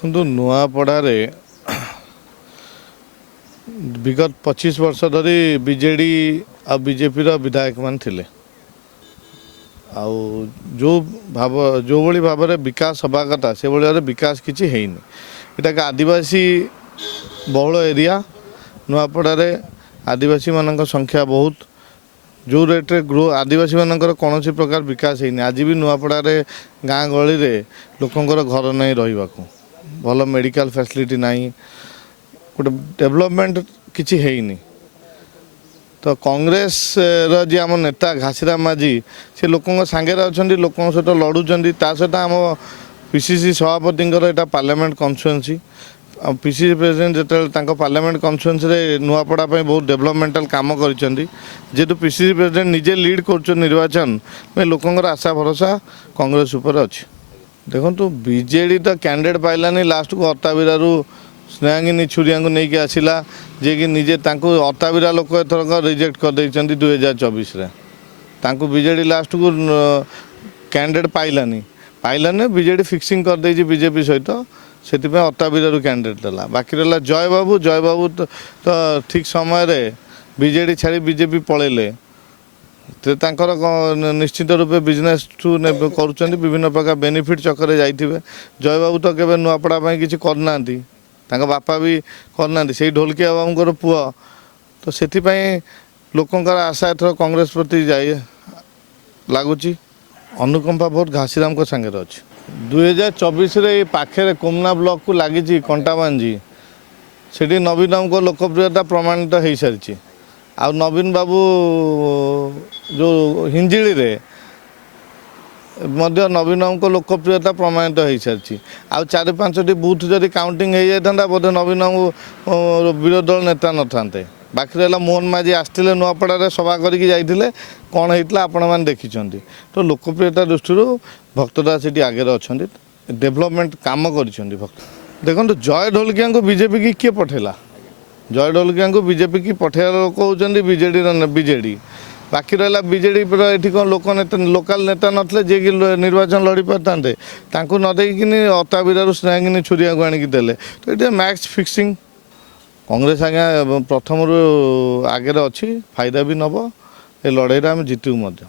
କିନ୍ତୁ ନୂଆପଡ଼ାରେ ବିଗତ 25 ବର୍ଷ ଧରି ବିଜେଡ଼ି ଆଉ ବିଜେପିର ବିଧାୟକମାନେ ଥିଲେ। ଆଉ ଯେଉଁଭଳି ଭାବରେ ବିକାଶ ହେବା କଥା ସେଭଳି ଭାବରେ ବିକାଶ କିଛି ହେଇନି। ଏଇଟା ଆଦିବାସୀ ବହୁଳ ଏରିଆ। ନୂଆପଡ଼ାରେ ଆଦିବାସୀମାନଙ୍କ ସଂଖ୍ୟା ବହୁତ। ଯେଉଁ ରେଟ୍ରେ ଆଦିବାସୀମାନଙ୍କର କୌଣସି ପ୍ରକାର ବିକାଶ ହେଇନି। ଆଜି ବି ନୂଆପଡ଼ାରେ ଗାଁ ଗହଳିରେ ଲୋକଙ୍କର ଘର ନାହିଁ ରହିବାକୁ, ଭଲ ମେଡ଼ିକାଲ ଫ୍ୟାସିଲିଟି ନାହିଁ, ଗୋଟେ ଡେଭଲପମେଣ୍ଟ କିଛି ହେଇନି। ତ କଂଗ୍ରେସର ଯିଏ ଆମ ନେତା ଘାସିରାମ ମାଝୀ ସେ ଲୋକଙ୍କ ସାଙ୍ଗରେ ଅଛନ୍ତି, ଲୋକଙ୍କ ସହିତ ଲଢ଼ୁଛନ୍ତି। ତା ସହିତ ଆମ ପିସିସି ସଭାପତିଙ୍କର ଏଇଟା ପାର୍ଲାମେଣ୍ଟ କନଷ୍ଟିଚୁଏନ୍ସି। ଆଉ ପିସିସି ପ୍ରେସିଡେଣ୍ଟ ଯେତେବେଳେ ତାଙ୍କ ପାର୍ଲାମେଣ୍ଟ କନଷ୍ଟିଚୁଏନ୍ସିରେ ନୂଆପଡ଼ା ପାଇଁ ବହୁତ ଡେଭଲପମେଣ୍ଟାଲ କାମ କରିଛନ୍ତି। ଯେହେତୁ ପିସିସି ପ୍ରେସିଡେଣ୍ଟ ନିଜେ ଲିଡ୍ କରୁଛନ୍ତି ନିର୍ବାଚନ ପାଇଁ, ଲୋକଙ୍କର ଆଶା ଭରସା କଂଗ୍ରେସ ଉପରେ ଅଛି। ଦେଖନ୍ତୁ, ବିଜେଡ଼ି ତ କ୍ୟାଣ୍ଡିଡେଟ୍ ପାଇଲାନି, ଲାଷ୍ଟକୁ ଅତାବିରାରୁ ସ୍ନେହାଙ୍ଗିନୀ ଛୁରିଆଙ୍କୁ ନେଇକି ଆସିଲା, ଯିଏକି ନିଜେ ତାଙ୍କୁ ଅତାବିରା ଲୋକ ଏଥରକ ରିଜେକ୍ଟ କରିଦେଇଛନ୍ତି 2024ରେ। ତାଙ୍କୁ ବିଜେଡ଼ି ଲାଷ୍ଟକୁ କ୍ୟାଣ୍ଡିଡେଟ୍ ପାଇଲାନି ବିଜେଡ଼ି ଫିକ୍ସିଂ କରିଦେଇଛି ବିଜେପି ସହିତ, ସେଥିପାଇଁ ଅତାବିରାରୁ କ୍ୟାଣ୍ଡିଡେଟ୍ ଦେଲା। ବାକି ରହିଲା ଜୟବାବୁ ତ ଠିକ୍ ସମୟରେ ବିଜେଡ଼ି ଛାଡ଼ି ବିଜେପି ପଳେଇଲେ। ତାଙ୍କର ନିଶ୍ଚିତ ରୂପେ ବିଜନେସ୍ଠୁ କରୁଛନ୍ତି, ବିଭିନ୍ନ ପ୍ରକାର ବେନିଫିଟ୍ ଚକରେ ଯାଇଥିବେ। ଜୟବାବୁ ତ କେବେ ନୂଆପଡ଼ା ପାଇଁ କିଛି କରିନାହାନ୍ତି, ତାଙ୍କ ବାପା ବି କରିନାହାନ୍ତି, ସେଇ ଢୋଲକିଆ ବାବୁଙ୍କର ପୁଅ। ତ ସେଥିପାଇଁ ଲୋକଙ୍କର ଆଶା ଏଥର କଂଗ୍ରେସ ପ୍ରତି ଲାଗୁଛି। ଅନୁକମ୍ପା ଭୋଟ ଘାସିରାମଙ୍କ ସାଙ୍ଗରେ ଅଛି। 2024ରେ ଏଇ ପାଖରେ କୋମନା ବ୍ଲକକୁ ଲାଗିଛି କଣ୍ଟାବାଞ୍ଜି, ସେଠି ନବୀନ ବାବୁଙ୍କ ଲୋକପ୍ରିୟତା ପ୍ରମାଣିତ ହୋଇସାରିଛି। ଆଉ ନବୀନ ବାବୁ ଯେଉଁ ହିଞ୍ଜିଳିରେ ମଧ୍ୟ ନବୀନ ବାବୁଙ୍କ ଲୋକପ୍ରିୟତା ପ୍ରମାଣିତ ହୋଇସାରିଛି। ଆଉ 4-5ଟି ବୁଥ୍ ଯଦି କାଉଣ୍ଟିଂ ହୋଇଯାଇଥାନ୍ତା, ବୋଧେ ନବୀନ ବାବୁ ବିରୋଧୀ ଦଳ ନେତା ନଥାନ୍ତେ। ବାକି ରହିଲା ମୋହନ ମାଝୀ ଆସିଥିଲେ, ନୂଆପଡ଼ାରେ ସଭା କରିକି ଯାଇଥିଲେ, କ'ଣ ହେଇଥିଲା ଆପଣମାନେ ଦେଖିଛନ୍ତି। ତ ଲୋକପ୍ରିୟତା ଦୃଷ୍ଟିରୁ ଭକ୍ତଦାସ ସେଠି ଆଗରେ ଅଛନ୍ତି, ଡେଭଲପମେଣ୍ଟ କାମ କରିଛନ୍ତି ଭକ୍ତ। ଦେଖନ୍ତୁ, ଜୟ ଢୋଲକିଆଙ୍କୁ ବିଜେପି କି କିଏ ପଠେଇଲା? ଜୟ ଢୋଲକିଆଙ୍କୁ ବିଜେପି କି ପଠେଇବା ଲୋକ ହେଉଛନ୍ତି ବିଜେଡ଼ି। ବାକି ରହିଲା ବିଜେଡ଼ି ଏଠି କ'ଣ ଲୋକାଲ ନେତା ନଥିଲେ ଯିଏକି ନିର୍ବାଚନ ଲଢ଼ି ପାରିଥାନ୍ତେ, ତାଙ୍କୁ ନ ଦେଇକିନି ଅତାବିରାରୁ ସ୍ନେହାଙ୍ଗିନୀ ଛୁରିଆକୁ ଆଣିକି ଦେଲେ। ତ ଏଠି ମ୍ୟାକ୍ସ ଫିକ୍ସିଂ। କଂଗ୍ରେସ ଆଜ୍ଞା ପ୍ରଥମରୁ ଆଗରେ ଅଛି, ଫାଇଦା ବି ନେବ। ଏ ଲଢ଼େଇରେ ଆମେ ଜିତିବୁ ମଧ୍ୟ।